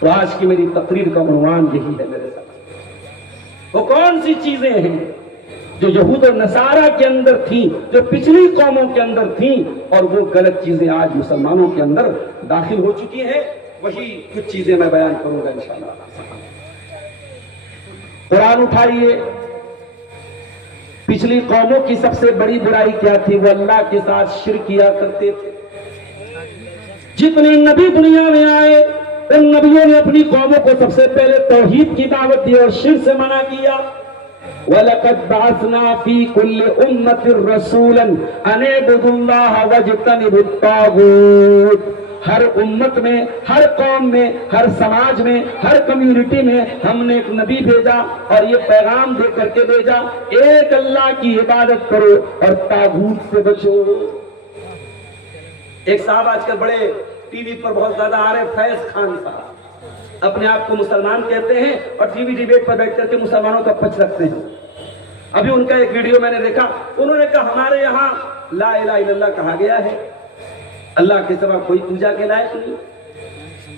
تو آج کی میری تقریر کا عنوان یہی ہے میرے ساتھ، وہ کون سی چیزیں ہیں جو یہود و نصارہ کے اندر تھیں، جو پچھلی قوموں کے اندر تھیں، اور وہ غلط چیزیں آج مسلمانوں کے اندر داخل ہو چکی ہیں، وہی کچھ چیزیں میں بیان کروں گا انشاءاللہ۔ قرآن اٹھائیے، پچھلی قوموں کی سب سے بڑی برائی کیا تھی؟ وہ اللہ کے ساتھ شرک کیا کرتے تھے۔ جتنے نبی دنیا میں آئے ان نبیوں نے اپنی قوموں کو سب سے پہلے توحید کی دعوت دی اور شرک سے منع کیا۔ وَلَقَدْ بَعَثْنَا فِي كُلِّ أُمَّةٍ رَسُولًا أَنِ اعْبُدُوا اللَّهَ وَاجْتَنِبُوا الطَّاغُوتَ۔ ہر امت میں، ہر قوم میں، ہر سماج میں، ہر کمیونٹی میں ہم نے ایک نبی بھیجا اور یہ پیغام دے کر کے بھیجا، ایک اللہ کی عبادت کرو اور طاغوت سے بچو۔ ایک صاحب آج کل بڑے ٹی وی پر بہت زیادہ آ رہے، فیض خان صاحب، اپنے آپ کو مسلمان کہتے ہیں اور ٹی وی ڈیبیٹ پر بیٹھ کر کے مسلمانوں کا پچ رکھتے ہیں۔ ابھی ان کا ایک ویڈیو میں نے دیکھا، انہوں نے کہا ہمارے یہاں لا الہ الا اللہ کہا گیا ہے، اللہ کے سوا کوئی پوجا کے لائق نہیں۔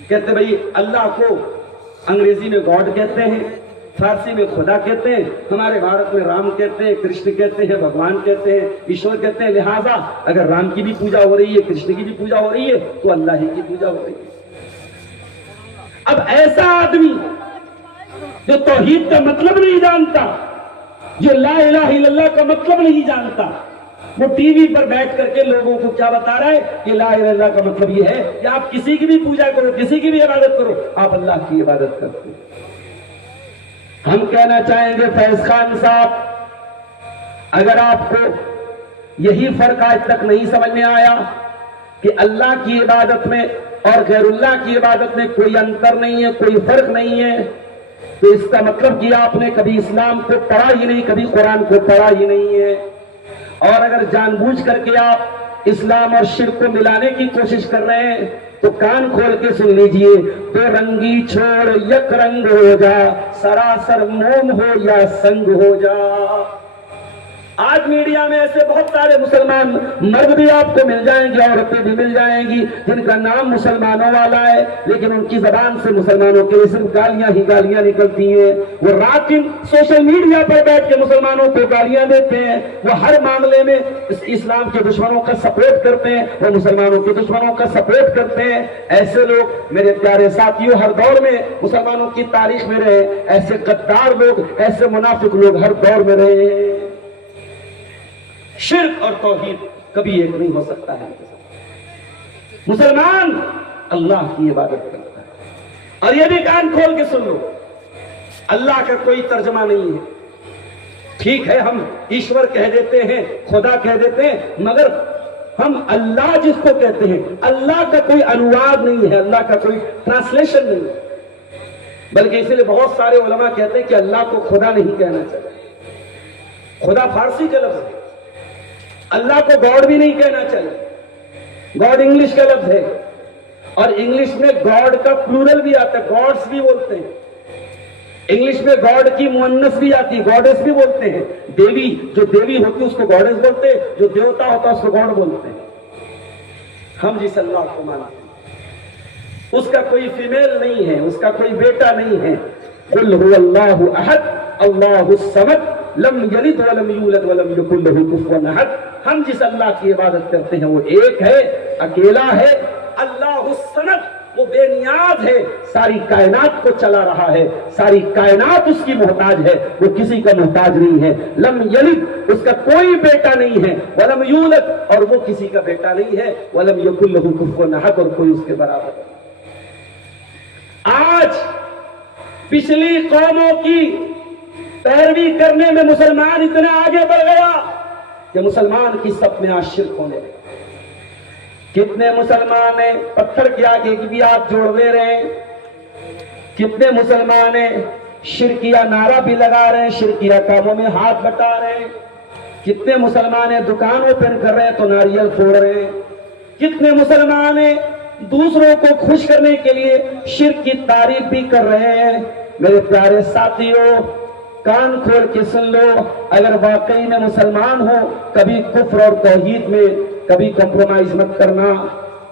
کہتے بھئی اللہ کو انگریزی میں گاڈ کہتے ہیں، فارسی میں خدا کہتے ہیں، ہمارے بھارت میں رام کہتے ہیں، کرشن کہتے ہیں، بھگوان کہتے ہیں، ایشور کہتے ہیں، لہٰذا اگر رام کی بھی پوجا ہو رہی ہے، کرشن کی بھی پوجا ہو رہی ہے تو اللہ ہی کی پوجا ہو رہی ہے۔ اب ایسا آدمی جو توحید کا مطلب نہیں جانتا، جو لا الہ الا اللہ کا مطلب نہیں جانتا، وہ ٹی وی پر بیٹھ کر کے لوگوں کو کیا بتا رہا ہے کہ لا الہ الا اللہ کا مطلب یہ ہے کہ آپ کسی کی بھی پوجا کرو، کسی کی بھی عبادت کرو، آپ اللہ کی عبادت کرتے ہیں۔ ہم کہنا چاہیں گے فیض خان صاحب، اگر آپ کو یہی فرق آج تک نہیں سمجھ میں آیا کہ اللہ کی عبادت میں اور غیر اللہ کی عبادت میں کوئی انتر نہیں ہے، کوئی فرق نہیں ہے، تو اس کا مطلب کہ آپ نے کبھی اسلام کو پڑھا ہی نہیں، کبھی قرآن کو پڑھا ہی نہیں ہے۔ اور اگر جان بوجھ کر کے آپ اسلام اور شرک کو ملانے کی کوشش کر رہے ہیں تو کان کھول کے سن لیجئے، دو رنگی چھوڑ یک رنگ ہو جا، سراسر موم ہو یا سنگ ہو جا۔ آج میڈیا میں ایسے بہت سارے مسلمان مرد بھی آپ کو مل جائیں گے، عورتیں بھی مل جائیں گی جن کا نام مسلمانوں والا ہے، لیکن ان کی زبان سے مسلمانوں کے لیے صرف گالیاں ہی گالیاں نکلتی ہیں۔ وہ رات دن سوشل میڈیا پر بیٹھ کے مسلمانوں کو گالیاں دیتے ہیں، وہ ہر معاملے میں اسلام کے دشمنوں کا سپورٹ کرتے ہیں، وہ مسلمانوں کے دشمنوں کا سپورٹ کرتے ہیں۔ ایسے لوگ میرے پیارے ساتھیوں ہر دور میں مسلمانوں کی تاریخ میں رہے، ایسے غدار لوگ، ایسے منافق لوگ ہر دور میں رہے۔ شرک اور توحید کبھی ایک نہیں ہو سکتا ہے۔ مسلمان اللہ کی عبادت کرتا ہے، اور یہ بھی کان کھول کے سن لو، اللہ کا کوئی ترجمہ نہیں ہے۔ ٹھیک ہے ہم ایشور کہہ دیتے ہیں، خدا کہہ دیتے ہیں، مگر ہم اللہ جس کو کہتے ہیں اللہ کا کوئی انواد نہیں ہے، اللہ کا کوئی ٹرانسلیشن نہیں ہے، بلکہ اس لیے بہت سارے علماء کہتے ہیں کہ اللہ کو خدا نہیں کہنا چاہیے۔ خدا فارسی کا لفظ ہے، اللہ کو گاڈ بھی نہیں کہنا چاہیے، گاڈ انگلش کا لفظ ہے، اور انگلش میں گاڈ کا پلورل بھی آتا ہے، گاڈس بھی بولتے ہیں۔ انگلش میں گاڈ کی مؤنث بھی آتی ہے، گاڈس بھی بولتے ہیں۔ دیوی جو دیوی ہوتی ہے اس کو گاڈس بولتے ہیں، جو دیوتا ہوتا ہے اس کو گاڈ بولتے ہیں۔ ہم جس اللہ کو مانتے ہیں اس کا کوئی فیمیل نہیں ہے، اس کا کوئی بیٹا نہیں ہے۔ قل هو اللہ احد اللہ الصمد لم یلد ولم یولد ولم یکن له کفوا احد۔ ہم جس اللہ کی عبادت کرتے ہیں وہ ایک ہے، اکیلا ہے، اللہ الصمد، وہ بے نیاز ہے، ساری کائنات کو چلا رہا ہے، ساری کائنات اس کی محتاج ہے، وہ کسی کا محتاج نہیں ہے۔ لم یلد، اس کا کوئی بیٹا نہیں ہے، ولم یولد، اور وہ کسی کا بیٹا نہیں ہے، ولم یکن له کفوا احد، اور کوئی اس کے برابر نہیں۔ آج پچھلی قوموں کی پیروی کرنے میں مسلمان اتنا آگے بڑھ گیا کہ مسلمان کی صف میں آج شرک ہونے لگا۔ کتنے مسلمان ہیں پتھر کے آگے کی بھی ہاتھ جوڑ دے رہے ہیں، کتنے مسلمان ہیں شرکیہ نعرہ بھی لگا رہے ہیں، شرکیہ کاموں میں ہاتھ بٹا رہے ہیں، کتنے مسلمان ہیں دکان اوپن کر رہے ہیں تو ناریل پھوڑ رہے ہیں، کتنے مسلمان ہیں دوسروں کو خوش کرنے کے لیے شرک کی تعریف بھی کر رہے ہیں۔ میرے پیارے ساتھیوں کان کھول کے سن لو، اگر واقعی میں مسلمان ہو کبھی کفر اور توحید میں کبھی کمپرومائز مت کرنا۔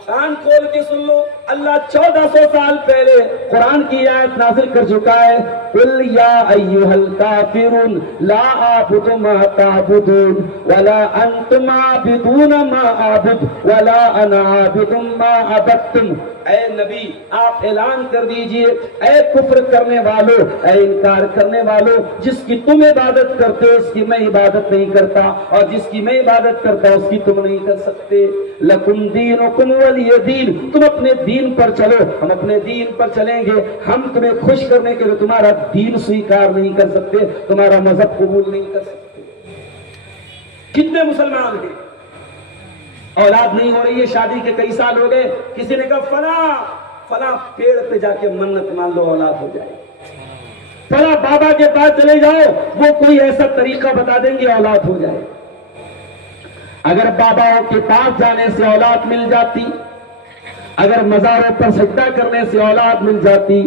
کان کھول کے سن لو، اللہ 1400 سال پہلے قرآن کی آیت نازل کر چکا ہے، قل یا ایھا الکافرون لا اعبد ما تعبدون ولا انتم عابدون ما اعبد ولا انا عابد ما عبدتم۔ اے نبی آپ اعلان کر دیجئے، اے کفر کرنے والوں، اے انکار کرنے والوں، جس کی تم عبادت کرتے ہو اس کی میں عبادت نہیں کرتا، اور جس کی میں عبادت کرتا ہوں اس کی تم نہیں کر سکتے۔ لکم دینکم ولی دین، تم اپنے دین پر چلو، ہم اپنے دین پر چلیں گے۔ ہم تمہیں خوش کرنے کے لیے تمہارا دین سویکار نہیں کر سکتے، تمہارا مذہب قبول نہیں کر سکتے۔ کتنے مسلمان ہیں، اولاد نہیں ہو رہی ہے، شادی کے کئی سال ہو گئے، کسی نے کہا فلاں پیڑ پہ جا کے منت مان لو اولاد ہو جائے، فلاں بابا کے پاس چلے جاؤ وہ کوئی ایسا طریقہ بتا دیں گے اولاد ہو جائے۔ اگر باباؤں کے پاس جانے سے اولاد مل جاتی، اگر مزاروں پر سجدہ کرنے سے اولاد مل جاتی،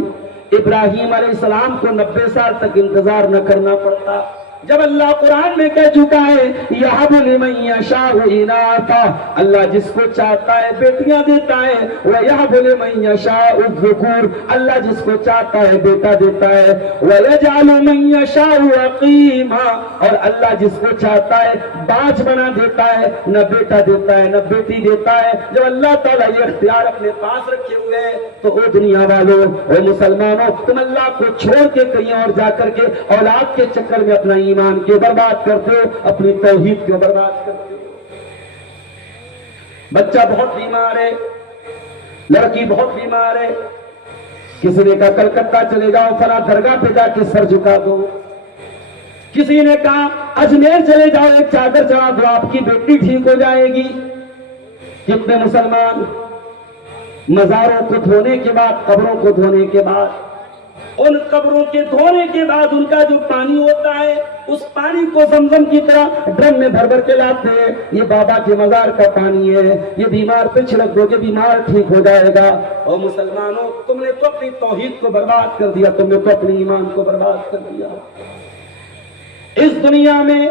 ابراہیم علیہ السلام کو 90 سال تک انتظار نہ کرنا پڑتا۔ جب اللہ قرآن میں کہہ چکا ہے یَهَبُ لِمَن یَشَاءُ إِنَاثًا، اللہ جس کو چاہتا ہے بیٹیاں دیتا ہے، وَيَهَبُ لِمَن یَشَاءُ الذُّكُورَ، اللہ جس کو چاہتا ہے بیٹا دیتا ہے، وَيَجْعَلُ مَن یَشَاءُ عَقِیمًا، اور اللہ جس کو چاہتا ہے باج بنا دیتا ہے، نہ بیٹا دیتا ہے نہ بیٹی دیتا ہے۔ جب اللہ تعالیٰ یہ اختیار اپنے پاس رکھے ہوئے ہیں تو اے دنیا والوں، اے مسلمانوں، تم اللہ کو چھوڑ کے کہیں اور جا کر کے اولاد کے چکر میں اپنا ایمان کیوں برباد کرتے ہو، اپنی توحید کیوں برباد کرتے ہو؟ بچہ بہت بیمار ہے، لڑکی بہت بیمار ہے، کسی نے کہا کلکتہ چلے جاؤ، فلاں درگاہ پہ جا کے سر جھکا دو، کسی نے کہا اجمیر چلے جاؤ ایک چادر چڑھا دو آپ کی بیٹی ٹھیک ہو جائے گی۔ کتنے مسلمان مزاروں کو دھونے کے بعد، قبروں کو دھونے کے بعد، ان قبروں کے دھونے کے بعد ان کا جو پانی ہوتا ہے اس پانی کو زمزم کی طرح ڈرم میں بھر بھر کے لاتے ہیں، یہ بابا کے مزار کا پانی ہے، یہ بیمار پہ چھڑک دو گے بیمار ٹھیک ہو جائے گا۔ اور مسلمانوں، تم نے تو اپنی توحید کو برباد کر دیا، تم نے تو اپنی ایمان کو برباد کر دیا۔ اس دنیا میں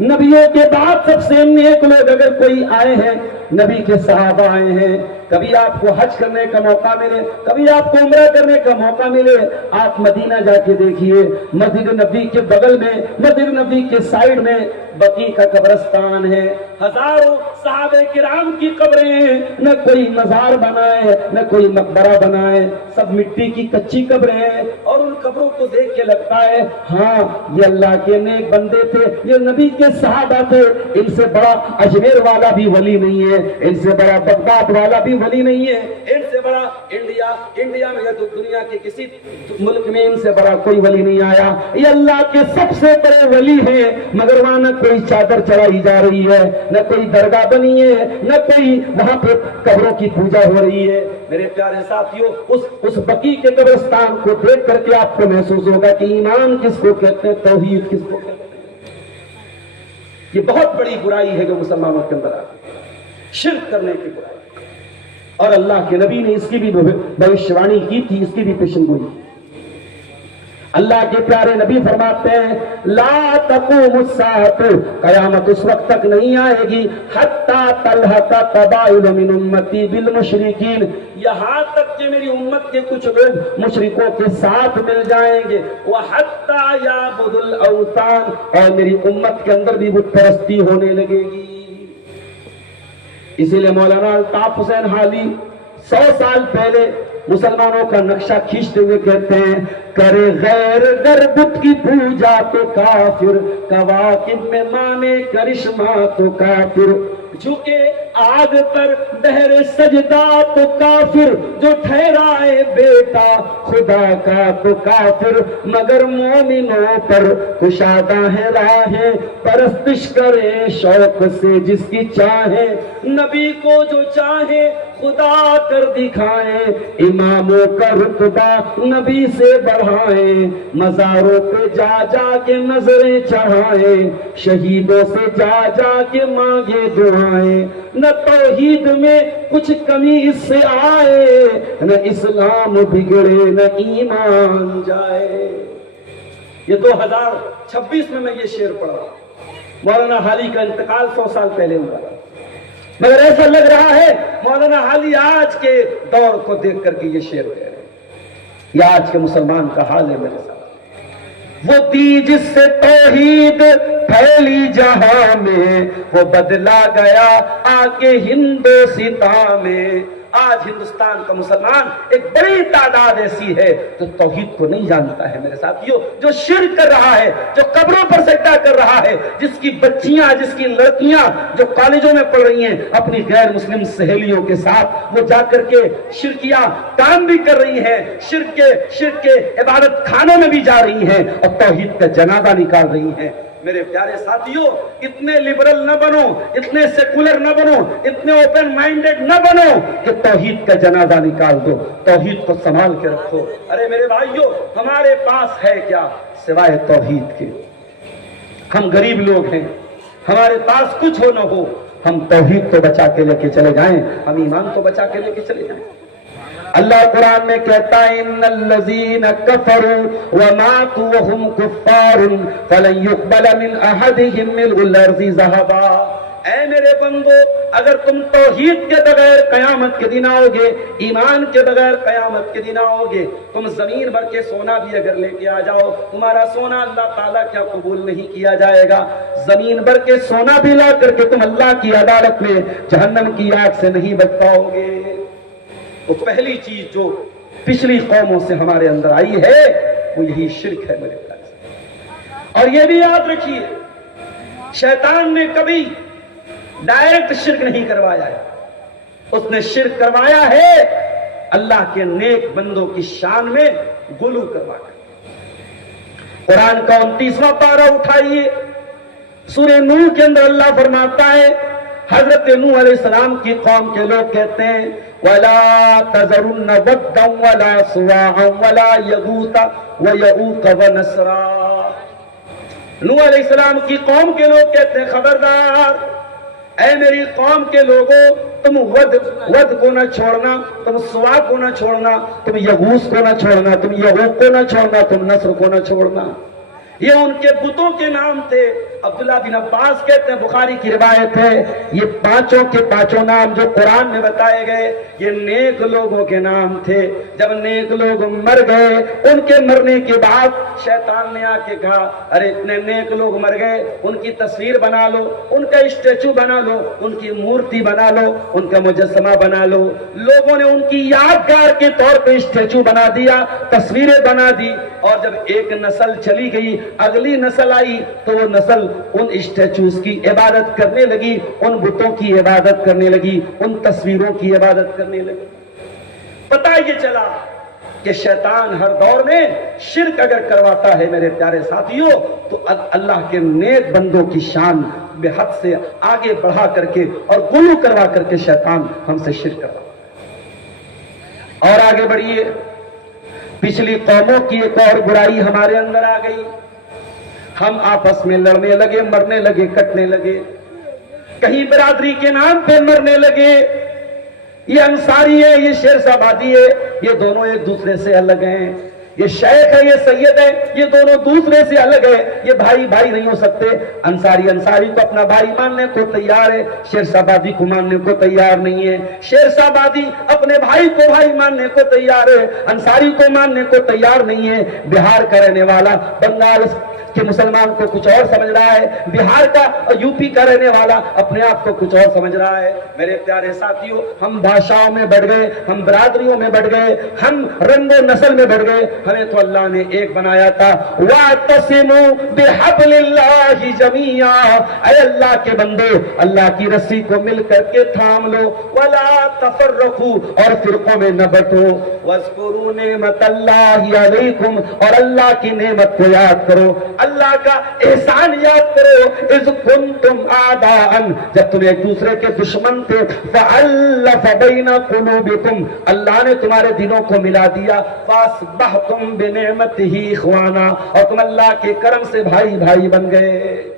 نبیوں کے بعد سب سے نیک لوگ اگر کوئی آئے ہیں، نبی کے صحابہ آئے ہیں۔ کبھی آپ کو حج کرنے کا موقع ملے، کبھی آپ کو عمرہ کرنے کا موقع ملے، آپ مدینہ جا کے دیکھیے، مسجد نبی کے بغل میں، مسجد نبی کے سائیڈ میں بقیع کا قبرستان ہے، ہزاروں صحابہ کرام کی قبریں ہیں، نہ کوئی مزار بنائے نہ کوئی مقبرہ بنائے، سب مٹی کی کچی قبریں ہیں، اور ان قبروں کو دیکھ کے لگتا ہے ہاں یہ اللہ کے نیک بندے تھے، یہ نبی کے صحابہ تھے، ان سے بڑا اجمیر والا بھی ولی نہیں ہے، ان سے بڑا بغداد والا بھی ولی نہیں ہے، ان سے بڑا انڈیا میں یا تو دنیا کے کسی ملک میں ان سے بڑا کوئی ولی نہیں آیا، یہ اللہ کے سب سے بڑے ولی ہیں، مگر وہاں نہ کوئی چادر چڑھائی جا رہی ہے، نہ کوئی درگاہ بنی ہے، نہ کوئی وہاں پہ قبروں کی پوجا ہو رہی ہے۔ میرے پیارے ساتھیوں، اس بقیع کے قبرستان کو دیکھ کر کے آپ کو محسوس ہوگا کہ ایمان کس کو کہتے ہیں، توحید کس کو کہتے ہیں۔ یہ بہت بڑی برائی ہے جو مسلمانوں کے اندر آتی ہے، شرک کرنے کی برائی، اور اللہ کے نبی نے اس کی بھی بھوشوانی کی تھی، اس کی بھی پیشن گوئی کی۔ اللہ کے پیارے نبی فرماتے ہیں لا تقوم الساعة، قیامت اس وقت تک نہیں آئے گی حتی تلحق قبائل من امتی بالمشرکین، یہاں تک کہ میری امت کے کچھ لوگ مشرکوں کے ساتھ مل جائیں گے، وحتی یعبد الاوثان، اور میری امت کے اندر بھی بت پرستی ہونے لگے گی۔ اسی لیے مولانا الطاف حسین حالی 100 سال پہلے مسلمانوں کا نقشہ کھینچتے ہوئے کہتے ہیں کرے غیر گر بت کی پوجا تو کافر، کواکب میں مانے کرشمہ تو کافر، جھکے آگ پر بہر سجدہ تو کافر، جو ٹھہرائے بیٹا خدا کا تو کافر، مگر مومنوں پر کشادہ ہے راہیں، پرستش کرے شوق سے جس کی چاہے، نبی کو جو چاہے خدا کر دکھائیں، اماموں کا رتبہ نبی سے بڑھائیں، مزاروں پہ جا جا کے نظریں چڑھائیں، شہیدوں سے جا جا کے مانگے دعائیں، نہ توحید میں کچھ کمی اس سے آئے، نہ اسلام بگڑے نہ ایمان جائے۔ یہ 2026 میں یہ شعر پڑھا، مولانا حالی کا انتقال 100 سال پہلے ہوا، مگر ایسا لگ رہا ہے مولانا حالی آج کے دور کو دیکھ کر کے یہ شعر کہہ رہے ہیں، یہ آج کے مسلمان کا حال ہے میرے ساتھ۔ وہ دی جس سے توحید پھیلی جہاں میں، وہ بدلا گیا آ کے ہندوستان میں۔ آج ہندوستان کا مسلمان ایک بڑی تعداد ایسی ہے جو توحید کو نہیں جانتا ہے میرے ساتھیوں، جو شرک کر رہا ہے، جو قبروں پر سجدہ کر رہا ہے، جس کی بچیاں، جس کی لڑکیاں جو کالجوں میں پڑھ رہی ہیں اپنی غیر مسلم سہیلیوں کے ساتھ وہ جا کر کے شرکیاں کام بھی کر رہی ہیں، شرک کے عبادت خانوں میں بھی جا رہی ہیں اور توحید کا جنازہ نکال رہی ہیں۔ میرے پیارے ساتھیوں، اتنے لبرل نہ بنو، اتنے سیکولر نہ بنو، اتنے اوپن مائنڈڈ نہ بنو کہ توحید کا جنازہ نکال دو، توحید کو سنبھال کے رکھو۔ ارے میرے بھائیوں، ہمارے پاس ہے کیا سوائے توحید کے؟ ہم غریب لوگ ہیں، ہمارے پاس کچھ ہو نہ ہو، ہم توحید کو بچا کے لے کے چلے جائیں، ہم ایمان کو بچا کے لے کے چلے جائیں۔ اللہ قرآن میں کہتا ہے ان الذین کفروا وماتوا وهم کفار فلن يقبل من احدهم ملء الارض ذهبا۔ اے میرے بندو، اگر تم توحید کے بغیر قیامت کے دن آؤ گے، ایمان کے بغیر قیامت کے دن آؤ گے، تم زمین بھر کے سونا بھی اگر لے کے آ جاؤ، تمہارا سونا اللہ تعالیٰ کیا قبول نہیں کیا جائے گا؟ زمین بھر کے سونا بھی لا کر کے تم اللہ کی عدالت میں جہنم کی آگ سے نہیں بچ پاؤ گے۔ وہ پہلی چیز جو پچھلی قوموں سے ہمارے اندر آئی ہے وہ یہی شرک ہے میرے خیال سے۔ اور یہ بھی یاد رکھیے، شیطان نے کبھی ڈائریکٹ شرک نہیں کروایا ہے، اس نے شرک کروایا ہے اللہ کے نیک بندوں کی شان میں غلو کروا کر۔ قرآن کا 29واں پارہ اٹھائیے، سورہ نوح کے اندر اللہ فرماتا ہے، حضرت نوح علیہ السلام کی قوم کے لوگ کہتے ہیں وَلَا تَذَرُنَّ وَدًّا وَلَا سُوَاعًا وَلَا يَغُوثَ وَيَعُوقَ وَنَسْرًا۔ نوح علیہ السلام کی قوم کے لوگ کہتے ہیں خبردار اے میری قوم کے لوگوں، تم ود کو نہ چھوڑنا، تم سوا کو نہ چھوڑنا، تم یغوث کو نہ چھوڑنا، تم یعوق کو نہ چھوڑنا، تم نصر کو نہ چھوڑنا۔ یہ ان کے بتوں کے نام تھے۔ عبداللہ بن عباس کہتے ہیں، بخاری کی روایت ہے، یہ پانچوں کے پانچوں نام جو قرآن میں بتائے گئے یہ نیک لوگوں کے نام تھے۔ جب نیک لوگ مر گئے، ان کے مرنے کے بعد شیطان نے آ کے کہا ارے اتنے نیک لوگ مر گئے، ان کی تصویر بنا لو، ان کا اسٹیچو بنا لو، ان کی مورتی بنا لو، ان کا مجسمہ بنا لو۔ لوگوں نے ان کی یادگار کے طور پہ اسٹیچو بنا دیا، تصویریں بنا دی، اور جب ایک نسل چلی گئی، اگلی نسل آئی تو وہ نسل ان اسٹیچوز کی عبادت کرنے لگی، ان بتوں کی عبادت کرنے لگی، ان تصویروں کی عبادت کرنے لگی۔ پتہ یہ چلا کہ شیطان ہر دور میں شرک اگر کرواتا ہے میرے پیارے ساتھیوں تو اللہ کے نیک بندوں کی شان بے حد سے آگے بڑھا کر کے اور غلو کروا کر کے شیطان ہم سے شرک کرواتا ہے۔ اور آگے بڑھیے، پچھلی قوموں کی ایک اور برائی ہمارے اندر آ گئی، ہم آپس میں لڑنے لگے، مرنے لگے، کٹنے لگے، کہیں برادری کے نام پہ مرنے لگے۔ یہ انصاری ہے، یہ شیر آبادی ہے، یہ دونوں ایک دوسرے سے الگ ہیں۔ یہ شیخ ہے، یہ سید ہے، یہ دونوں دوسرے سے الگ ہے، یہ بھائی بھائی نہیں ہو سکتے۔ انصاری کو اپنا بھائی ماننے کو تیار ہے، شیر آبادی کو ماننے کو تیار نہیں ہے۔ شیر آبادی اپنے بھائی کو بھائی ماننے کو تیار ہے، انصاری کو ماننے کو تیار نہیں ہے۔ بہار کا رہنے والا بنگال کہ مسلمان کو کچھ اور سمجھ رہا ہے، بہار کا اور یو پی کا رہنے والا اپنے آپ کو کچھ اور سمجھ رہا ہے۔ میرے پیارے ساتھیوں، ہم بھاشاؤں میں بڑھ گئے، ہم برادریوں میں بڑھ گئے، ہم رنگ و نسل میں بڑھ گئے۔ ہمیں تو اللہ نے ایک بنایا تھا، وَاعْتَصِمُوا بِحَبْلِ اللَّهِ جَمِيعًا، اے اللہ کے بندے اللہ کی رسی کو مل کر کے تھام لو، وَلَا تَفَرَّقُوا، اور فرقوں میں نہ بٹو، وَاذْكُرُوا نِعْمَةَ اللَّهِ عَلَيْكُمْ، اور اللہ کی نعمت کو یاد کرو، اللہ کا احسان یاد کرو۔ اذ کنتم اعداء، جب تم ایک دوسرے کے دشمن تھے، فألف بین قلوبکم، اللہ نے تمہارے دلوں کو ملا دیا، فاصبحتم بنعمتہ اخوانا، اور تم اللہ کے کرم سے بھائی بھائی بن گئے۔